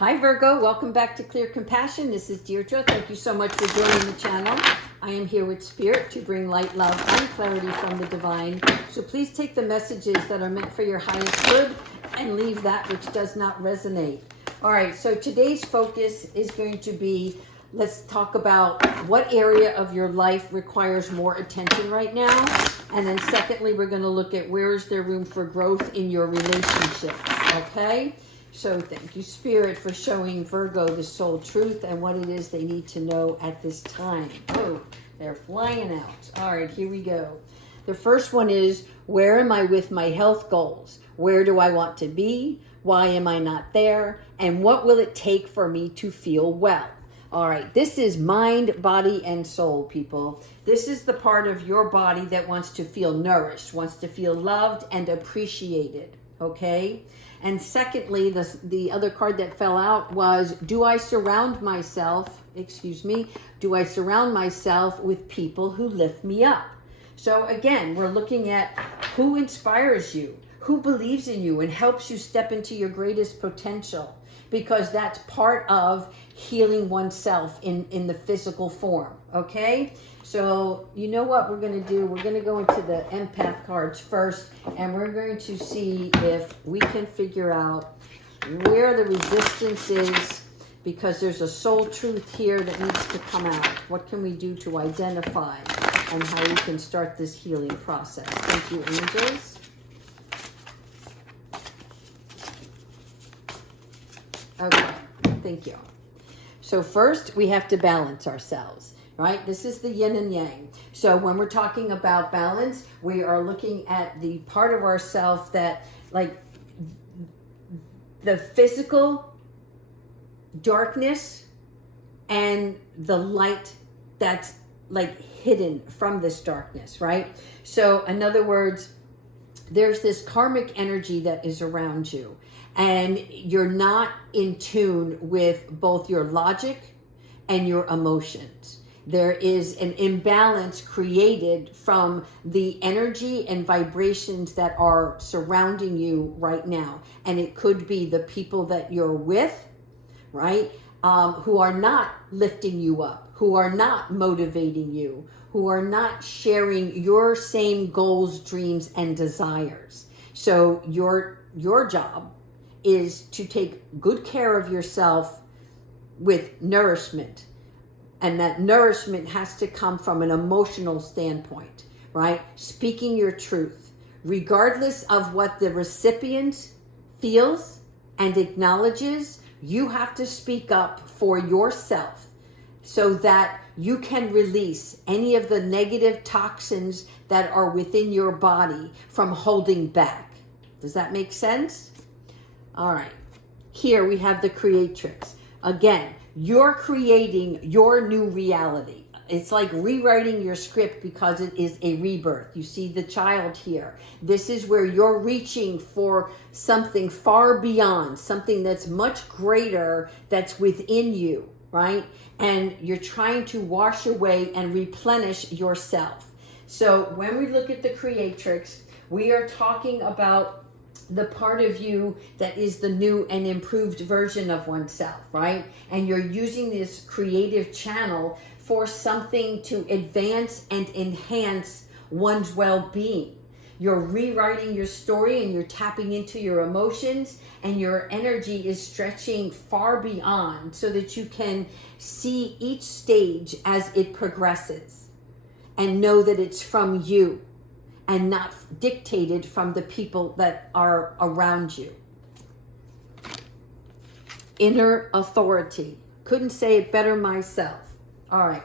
Hi Virgo, welcome back to Clear Compassion. This is Deirdre. Thank you so much for joining the channel. I am here with Spirit to bring light, love, and clarity from the divine. So please take the messages that are meant for your highest good and leave that which does not resonate. All right, so today's focus is going to be, let's talk about what area of your life requires more attention right now. And then secondly, we're going to look at where is there room for growth in your relationships, okay? So thank you, Spirit, for showing Virgo the soul truth and what it is they need to know at this time. Oh, they're flying out. All right, here we go. The first one is, where am I with my health goals? Where do I want to be? Why am I not there? And what will it take for me to feel well? All right, this is mind, body, and soul, people. This is the part of your body that wants to feel nourished, wants to feel loved and appreciated, okay? And secondly, the other card that fell out was, do I surround myself with people who lift me up? So again, we're looking at who inspires you, who believes in you and helps you step into your greatest potential, because that's part of healing oneself in the physical form, okay? So you know what we're going to do? We're going to go into the empath cards first, and we're going to see if we can figure out where the resistance is, because there's a soul truth here that needs to come out. What can we do to identify and how we can start this healing process? Thank you, angels. Okay, thank you. So first, we have to balance ourselves, right? This is the yin and yang. So when we're talking about balance, we are looking at the part of ourself that, like, the physical darkness and the light that's like hidden from this darkness, right? So in other words, there's this karmic energy that is around you, and you're not in tune with both your logic and your emotions. There is an imbalance created from the energy and vibrations that are surrounding you right now. And it could be the people that you're with, right? Who are not lifting you up, who are not motivating you, who are not sharing your same goals, dreams, and desires. So your job is to take good care of yourself with nourishment. And that nourishment has to come from an emotional standpoint, right? Speaking your truth, regardless of what the recipient feels and acknowledges, you have to speak up for yourself so that you can release any of the negative toxins that are within your body from holding back. Does that make sense? All right. Here we have the creatrix. Again, you're creating your new reality. It's like rewriting your script because it is a rebirth. You see the child here. This is where you're reaching for something far beyond, something that's much greater that's within you, right? And you're trying to wash away and replenish yourself. So when we look at the creatrix, we are talking about the part of you that is the new and improved version of oneself, right? And you're using this creative channel for something to advance and enhance one's well-being. You're rewriting your story and you're tapping into your emotions, and your energy is stretching far beyond so that you can see each stage as it progresses and know that it's from you and not dictated from the people that are around you. Inner authority. Couldn't say it better myself. All right.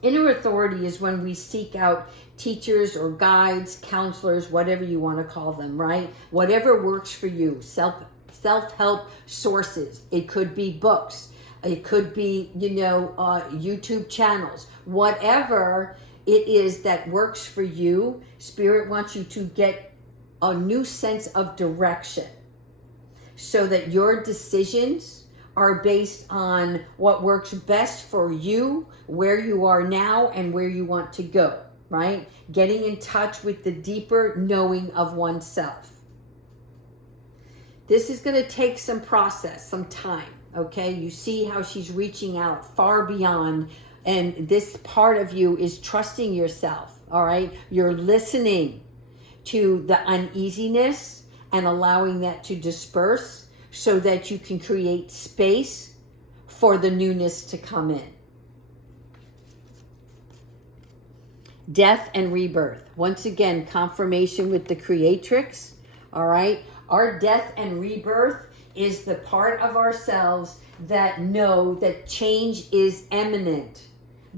Inner authority is when we seek out teachers or guides, counselors, whatever you want to call them, right? Whatever works for you. Self-help sources. It could be books. It could be, YouTube channels. Whatever it is that works for you, Spirit wants you to get a new sense of direction so that your decisions are based on what works best for you, where you are now, and where you want to go, right? Getting in touch with the deeper knowing of oneself. this is going to take some process, some time. Okay, you see how she's reaching out far beyond, and this part of you is trusting yourself. All right, you're listening to the uneasiness and allowing that to disperse so that you can create space for the newness to come in. Death and rebirth. Once again, confirmation with the creatrix. All right, our death and rebirth is the part of ourselves that know that change is imminent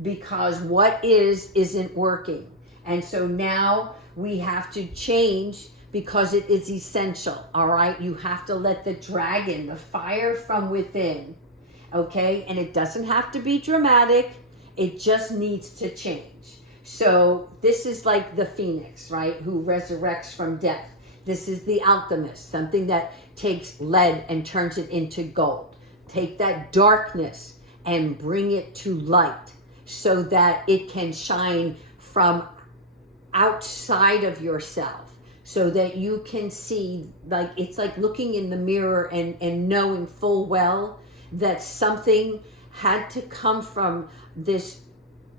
because what isn't working. And so now we have to change because it is essential. All right, you have to let the dragon, the fire from within, okay? And it doesn't have to be dramatic. It just needs to change. So this is like the phoenix, right? Who resurrects from death. This is the alchemist, something that takes lead and turns it into gold. Take that darkness and bring it to light so that it can shine from outside of yourself, so that you can see, like it's like looking in the mirror and knowing full well that something had to come from this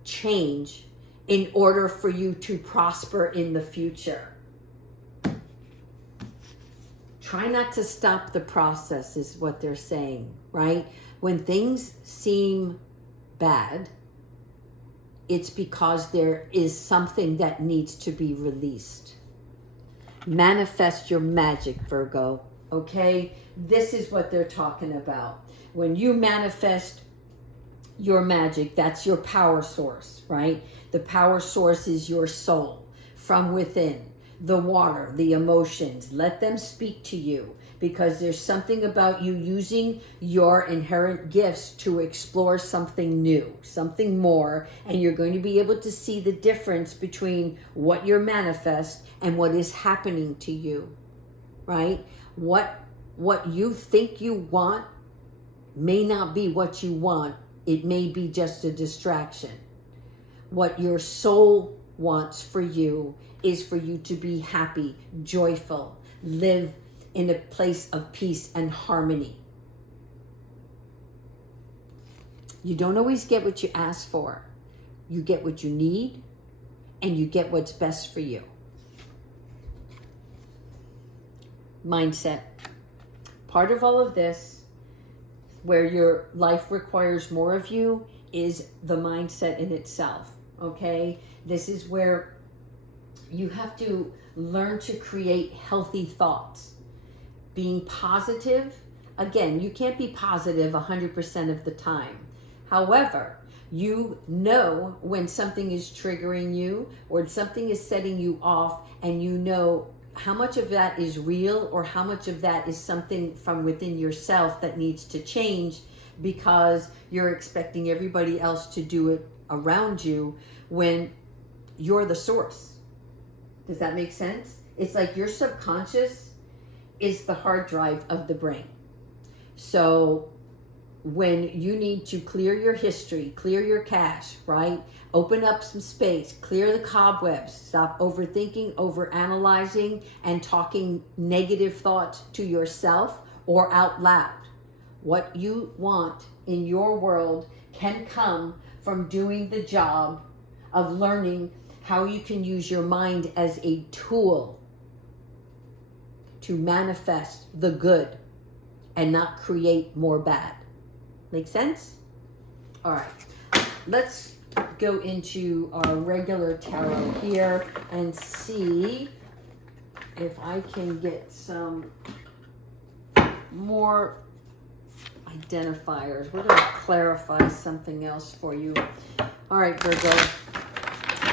change in order for you to prosper in the future. Try not to stop the process is what they're saying, right? When things seem bad, it's because there is something that needs to be released. Manifest your magic, Virgo, okay? This is what they're talking about. When you manifest your magic, that's your power source, right? The power source is your soul from within. The water, the emotions, let them speak to you, because there's something about you using your inherent gifts to explore something new, something more, and you're going to be able to see the difference between what you're manifest and what is happening to you, right? What you think you want may not be what you want. It may be just a distraction. What your soul wants for you is for you to be happy, joyful, live in a place of peace and harmony. You don't always get what you ask for. You get what you need, and you get what's best for you. Mindset. Part of all of this, where your life requires more of you, is the mindset in itself, okay? This is where you have to learn to create healthy thoughts. Being positive, again, you can't be positive 100% of the time. However, you know when something is triggering you or something is setting you off, and you know how much of that is real or how much of that is something from within yourself that needs to change because you're expecting everybody else to do it around you when you're the source. Does that make sense? It's like your subconscious is the hard drive of the brain. So when you need to clear your history, clear your cache, right? Open up some space, clear the cobwebs, stop overthinking, overanalyzing, and talking negative thoughts to yourself or out loud. What you want in your world can come from doing the job of learning how you can use your mind as a tool to manifest the good and not create more bad. Make sense? All right, let's go into our regular tarot here and see if I can get some more identifiers. We're going to clarify something else for you. All right, Virgo.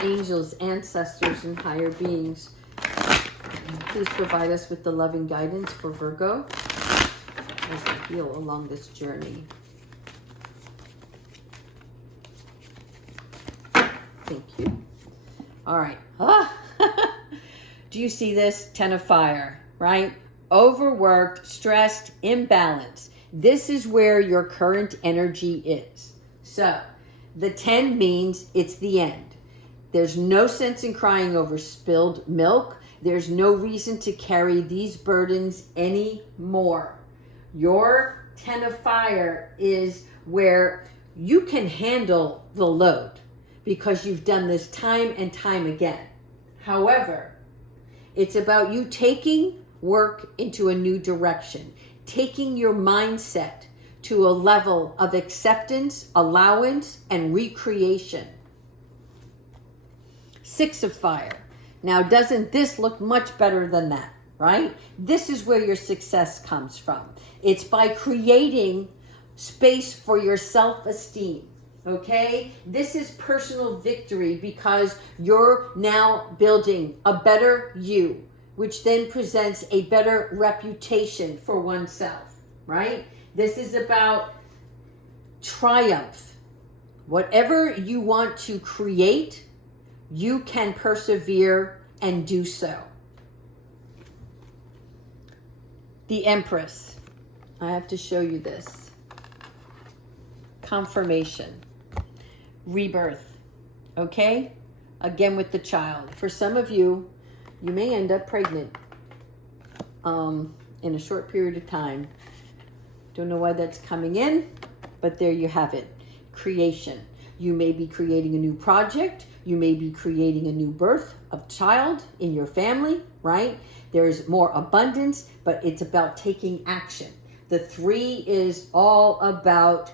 Angels, ancestors, and higher beings, please provide us with the loving guidance for Virgo as we heal along this journey. Thank you. All right. Do you see this? 10 of fire, right? Overworked, stressed, imbalanced. This is where your current energy is. So the 10 means it's the end. There's no sense in crying over spilled milk. There's no reason to carry these burdens anymore. Your 10 of fire is where you can handle the load because you've done this time and time again. However, it's about you taking work into a new direction, taking your mindset to a level of acceptance, allowance, and recreation. 6 of fire. Now, doesn't this look much better than that, right? This is where your success comes from. It's by creating space for your self-esteem, okay? This is personal victory because you're now building a better you, which then presents a better reputation for oneself, right? This is about triumph. Whatever you want to create, you can persevere and do so. The Empress. I have to show you this. Confirmation. Rebirth. Okay? Again with the child. For some of you, you may end up pregnant in a short period of time. Don't know why that's coming in, but there you have it. Creation. You may be creating a new project. You may be creating a new birth of child in your family, right? There's more abundance, but it's about taking action. The 3 is all about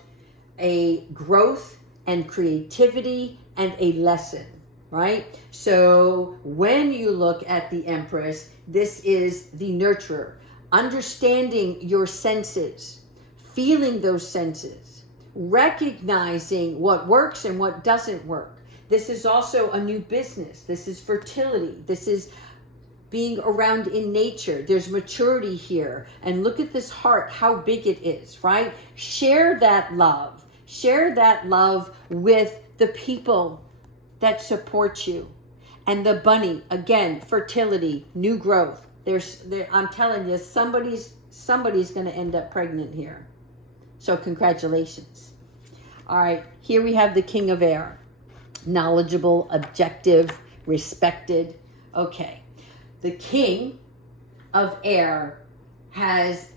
a growth and creativity and a lesson, right? So when you look at the Empress, this is the nurturer, understanding your senses, feeling those senses, recognizing what works and what doesn't work. This is also a new business. This is fertility. This is being around in nature. There's maturity here. And look at this heart, how big it is, right? Share that love. Share that love with the people that support you. And the bunny, again, fertility, new growth. I'm telling you, somebody's going to end up pregnant here. So congratulations. All right, here we have the King of Air. Knowledgeable, objective, respected. Okay. The King of Air has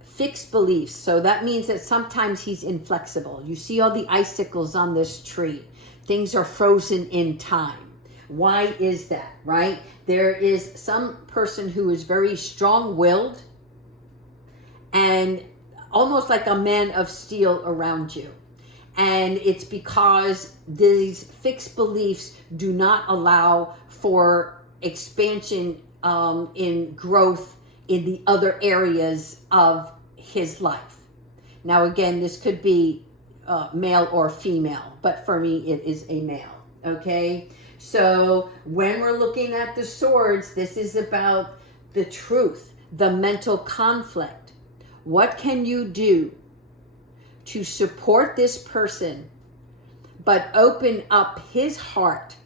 fixed beliefs. So that means that sometimes he's inflexible. You see all the icicles on this tree. Things are frozen in time. Why is that, right? There is some person who is very strong-willed and almost like a man of steel around you. And it's because these fixed beliefs do not allow for expansion in growth in the other areas of his life. Now, again, this could be male or female, but for me, it is a male, okay? So when we're looking at the swords, this is about the truth, the mental conflict. What can you do to support this person, but open up his heart,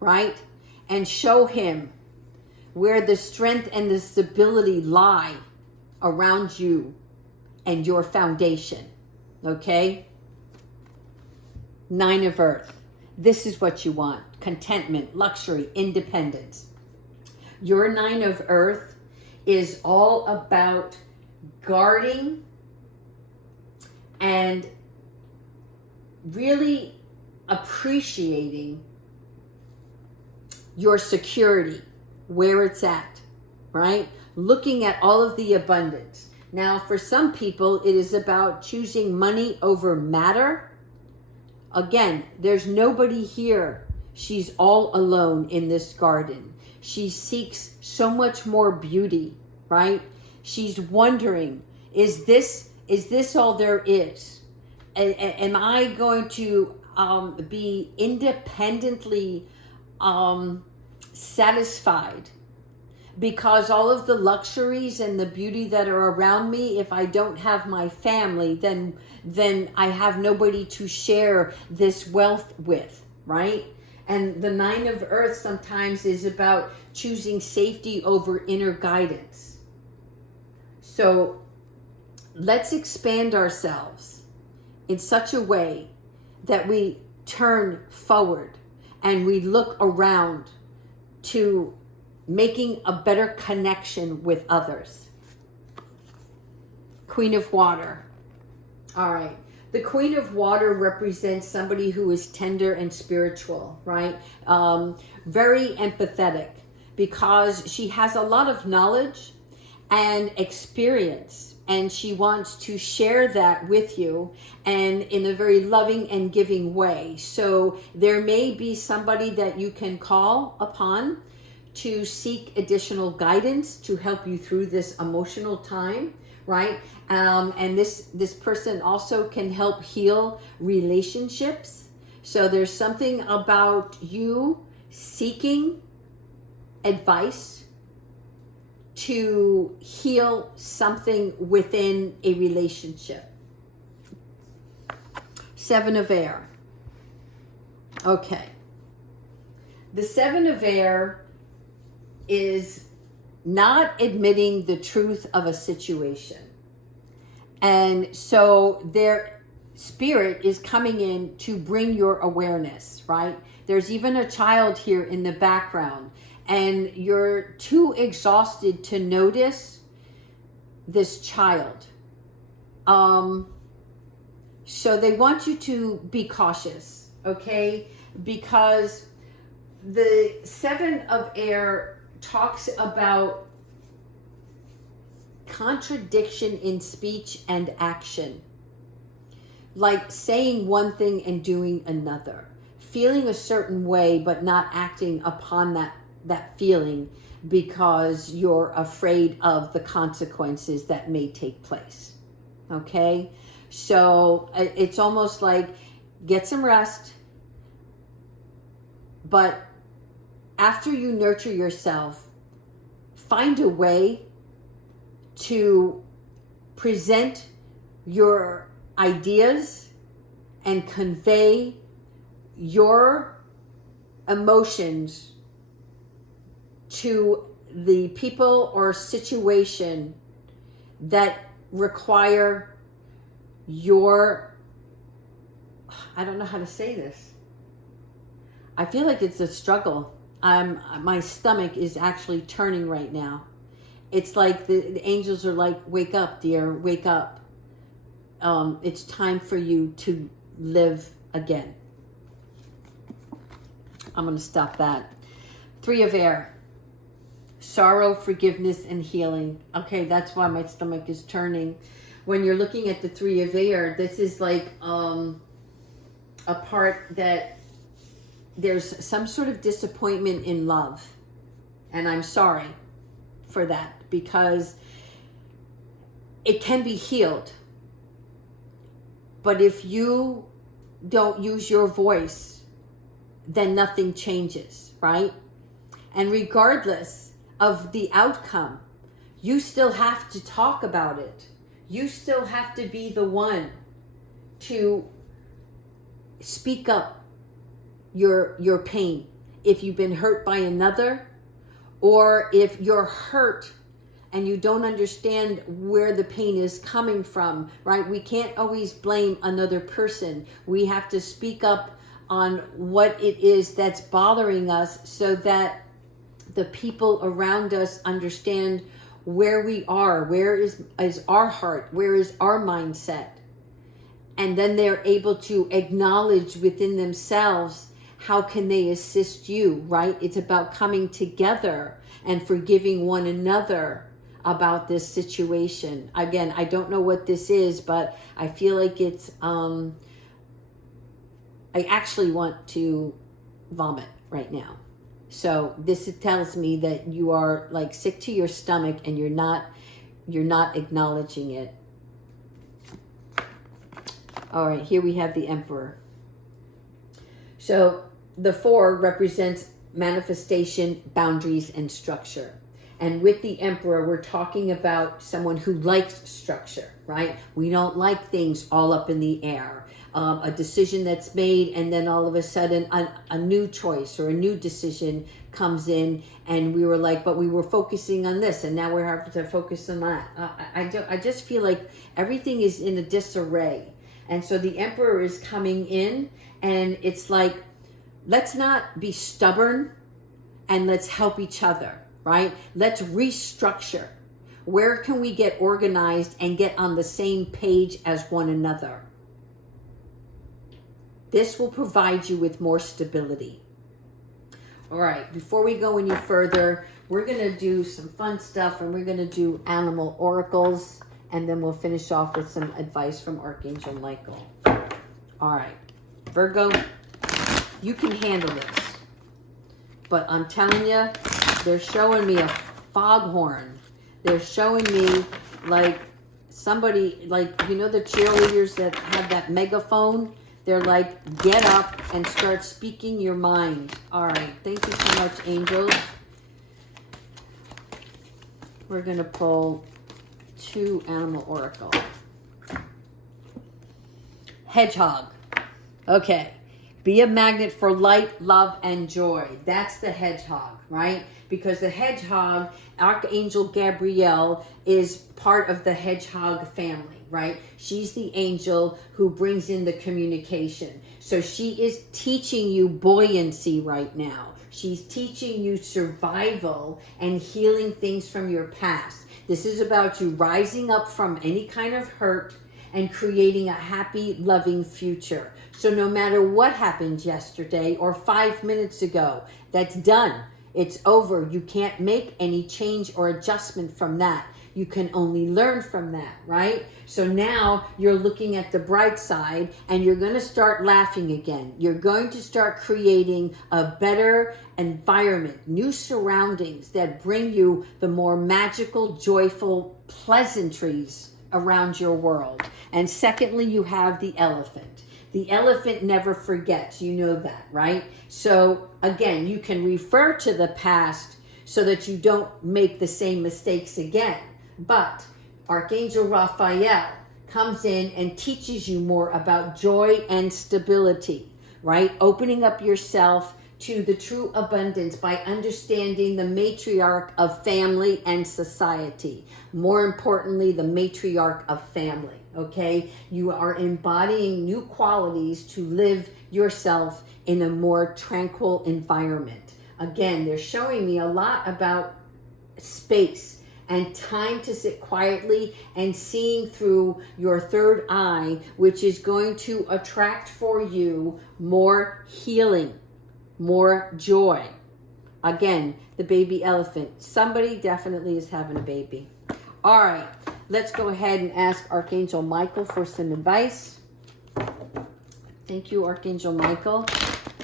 right? And show him where the strength and the stability lie around you and your foundation, okay? 9 of Earth. This is what you want. Contentment, luxury, independence. Your 9 of Earth is all about guarding and really appreciating your security, where it's at, right? Looking at all of the abundance. Now, for some people, it is about choosing money over matter. Again, there's nobody here. She's all alone in this garden. She seeks so much more beauty, right? She's wondering, is this all there is? Am I going to be independently satisfied because all of the luxuries and the beauty that are around me, if I don't have my family, then I have nobody to share this wealth with, right? And the 9 of Earth sometimes is about choosing safety over inner guidance. So let's expand ourselves in such a way that we turn forward and we look around to making a better connection with others. Queen of Water. All right. The Queen of Water represents somebody who is tender and spiritual, right? Very empathetic, because she has a lot of knowledge and experience, and she wants to share that with you, and in a very loving and giving way. So there may be somebody that you can call upon to seek additional guidance to help you through this emotional time, right? And this person also can help heal relationships. So there's something about you seeking advice to heal something within a relationship. Seven of Air. Okay. The Seven of Air is not admitting the truth of a situation. And so their spirit is coming in to bring your awareness, right? There's even a child here in the background, and you're too exhausted to notice this child. So they want you to be cautious, okay? Because the Seven of Air talks about contradiction in speech and action, like saying one thing and doing another, feeling a certain way but not acting upon that feeling because you're afraid of the consequences that may take place. Okay, so it's almost like get some rest, but after you nurture yourself, find a way to present your ideas and convey your emotions to the people or situation that require your, I don't know how to say this. I feel like it's a struggle. My stomach is actually turning right now. It's like the angels are like, wake up, dear, wake up. It's time for you to live again. I'm going to stop that. Three of Air. Sorrow, forgiveness, and healing. Okay, that's why my stomach is turning. When you're looking at the Three of Air, this is like a part that there's some sort of disappointment in love. And I'm sorry for that, because it can be healed. But if you don't use your voice, then nothing changes, right? And regardless of the outcome, you still have to talk about it. You still have to be the one to speak up your pain. If you've been hurt by another, or if you're hurt and you don't understand where the pain is coming from, right? We can't always blame another person. We have to speak up on what it is that's bothering us, so that the people around us understand where we are, where is our heart, where is our mindset. And then they're able to acknowledge within themselves, how can they assist you, right? It's about coming together and forgiving one another about this situation. Again, I don't know what this is, but I feel like it's, I actually want to vomit right now. So this tells me that you are like sick to your stomach and you're not acknowledging it. All right, here we have the Emperor. So the 4 represents manifestation, boundaries, and structure. And with the Emperor, we're talking about someone who likes structure, right? We don't like things all up in the air. A decision that's made, and then all of a sudden a new choice or a new decision comes in, and we were like, but we were focusing on this, and now we're having to focus on that. I just feel like everything is in a disarray. And so the Emperor is coming in, and it's like, let's not be stubborn, and let's help each other, right? Let's restructure. Where can we get organized and get on the same page as one another? This will provide you with more stability. All right, before we go any further, we're going to do some fun stuff, and we're going to do animal oracles, and then we'll finish off with some advice from Archangel Michael. All right, Virgo, you can handle this. But I'm telling you, they're showing me a foghorn. They're showing me like somebody, like, you know, the cheerleaders that have that megaphone? They're like, get up and start speaking your mind. All right. Thank you so much, angels. We're going to pull 2 animal oracle. Hedgehog. Okay. Be a magnet for light, love, and joy. That's the hedgehog, right? Because the hedgehog, Archangel Gabrielle, is part of the hedgehog family, right? She's the angel who brings in the communication. So she is teaching you buoyancy right now. She's teaching you survival and healing things from your past. This is about you rising up from any kind of hurt and creating a happy, loving future. So no matter what happened yesterday or 5 minutes ago, that's done. It's over. You can't make any change or adjustment from that. You can only learn from that, right? So now you're looking at the bright side, and you're going to start laughing again. You're going to start creating a better environment, new surroundings that bring you the more magical, joyful pleasantries around your world. And secondly, you have the elephant. The elephant never forgets. You know that, right? So again, you can refer to the past so that you don't make the same mistakes again. But Archangel Raphael comes in and teaches you more about joy and stability, right? Opening up yourself to the true abundance by understanding the matriarch of family and society. More importantly, the matriarch of family, okay? You are embodying new qualities to live yourself in a more tranquil environment. Again, they're showing me a lot about space and time to sit quietly and seeing through your third eye, which is going to attract for you more healing, more joy. Again, the baby elephant. Somebody definitely is having a baby. All right, let's go ahead and ask Archangel Michael for some advice. Thank you, Archangel Michael.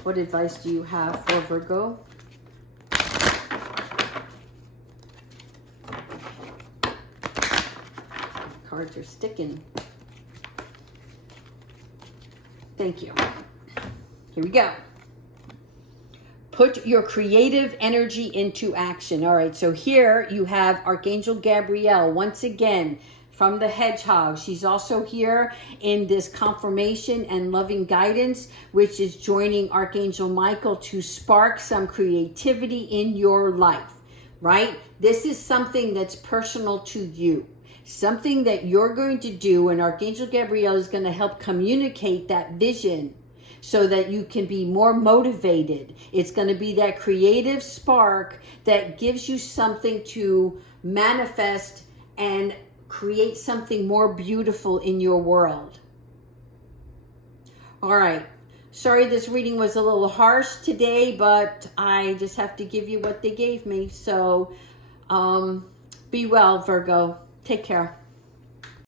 What advice do you have for Virgo? Cards are sticking. Thank you. Here we go. Put your creative energy into action. All right, so here you have Archangel Gabrielle, once again, from the hedgehog. She's also here in this confirmation and loving guidance, which is joining Archangel Michael to spark some creativity in your life, right? This is something that's personal to you, something that you're going to do, and Archangel Gabrielle is going to help communicate that vision so that you can be more motivated. It's going to be that creative spark that gives you something to manifest and create something more beautiful in your world. All right. Sorry this reading was a little harsh today, but I just have to give you what they gave me. So be well, Virgo. Take care.